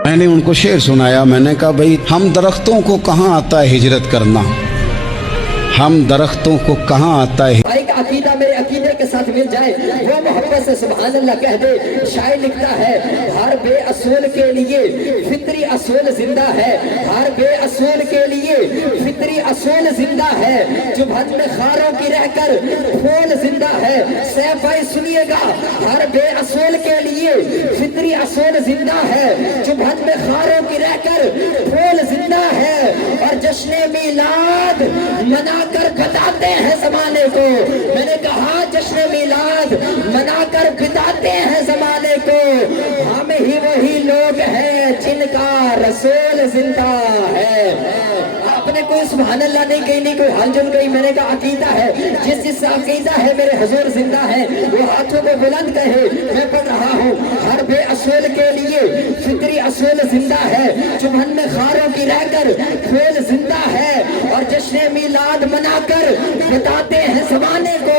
मैंने उनको शेर सुनाया। मैंने कहा भाई हम दरख्तों को कहाँ आता है हिजरत करना, हम दरख्तों को कहाँ आता है। भाई का अकीदा मेरे अकीदे के साथ मिल जाए, वो मोहब्बत से सुभान अल्लाह कह दे। शायर लिखता है हर बेअसूल के लिए फितरी असूल जिंदा है, हर बेअसूल के लिए फितरी असूल जिंदा है, जो भद में खारों की रहकर फूल जिंदा है। सैफ भाई सुनिएगा, हर बेअसूल के लिए फितरी असूल जिंदा है, जो भद में खारों की रहकर फूल जिंदा है। और जश्न मिलाद मनाकर बताते हैं जमाने को, मैंने कहा जश्न मिलाद मनाकर बिताते हैं जमाने को। हम ही वही लोग हैं जिनका रसूल जिंदा है। आपने कोई सुभान अल्लाह नहीं कही, नहीं कोई हंजुन कही। मैंने कहा अकीदा है, जिस जिसका अकीदा है मेरे हुजूर जिंदा है, वो हाथों को बुलंद कहे। मैं पढ़ रहा हूँ हर बेअसूल के लिए फितरी असूल जिंदा है, जो मन में खारों की रहकर फूल जिंदा है। और जश्न मिलाद मनाकर बताते हैं जमाने को,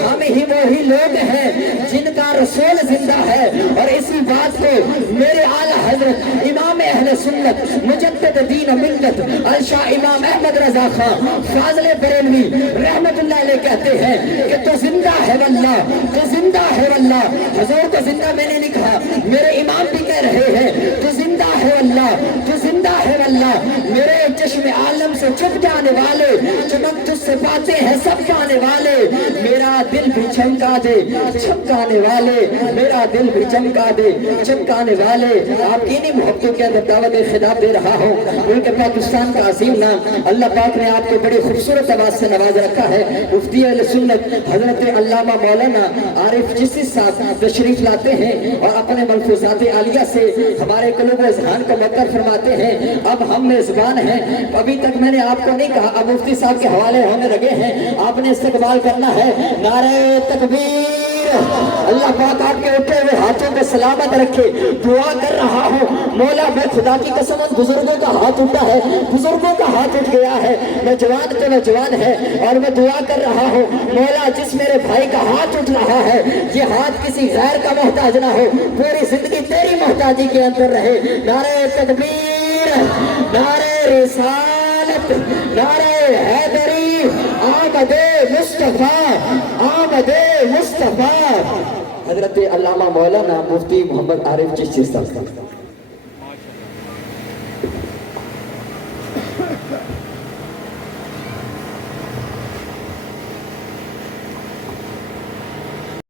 हम ही वही लोग हैं जिनका रसूल जिंदा है। और इसी बात को मेरे आला हजरत इमाम अहले सुन्नत मुजद्दिद दीन मिल्लत अलशाह इमाम अहमद रजा खान फाज़िल बरेलवी रहमतुल्लाह अलैह कहते हैं कि तो जिंदा है वल्लाह, तो जिंदा है वल्लाह। हुजूर को जिंदा मैंने नहीं कहा, मेरे इमाम भी कह रहे हैं तो जिंदा है वल्लाह, तो जिंदा है वल्लाह। मेरे चश्मे आलम से छुप जाने वाले, चमक तुझसे पाते हैं सब पाने वाले। मेरा दिल भी चमका दे चमकाने वाले, मेरा दिल भी चमका दे चमकाने वाले। आपकी नहीं मोहब्बतों के अंदर दावत खिताब दे रहा हूँ। उनके पाकिस्तान का अजीम नाम अल्लाह पाक ने आपको बड़ी खूबसूरत आवाज से नवाज रखा है। मुफ्ती अहले सुन्नत हजरत अल्लामा मौलाना आरिफ चिश्ती साहब तशरीफ लाते हैं और अपने मलफूजात आलिया से हमारे क़ुलूब ज़हान को मक्कर फरमाते हैं। अब हम मेज़बान हैं, अभी तक मैंने आपको नहीं कहा, अब मुफ्ती साहब के हवाले होने लगे हैं, आपने इस्तकबाल करना है। नारे तकबीर, अल्लाह पाक आपके उठे हुए हाथों को सलामत रखे। दुआ कर रहा हूँ मौला, मैं खुदा की कसम बुजुर्गों का हाथ उठा है, बुजुर्गों का हाथ उठ गया है, नौजवान तो नौजवान है। और मैं दुआ कर रहा हूँ मौला, जिस मेरे भाई का हाथ उठ रहा है ये हाथ किसी गैर का मोहताज ना हो, पूरी जिंदगी तेरी मोहताजी के अंदर रहे। नारे तकबीर, नारे रिसालत, नारे हैदरी, आमदे मुस्तफा, आमदे मुस्तफा। हजरत अल्लामा मौलाना मुफ्ती मोहम्मद आरिफ चिश्ती साहब।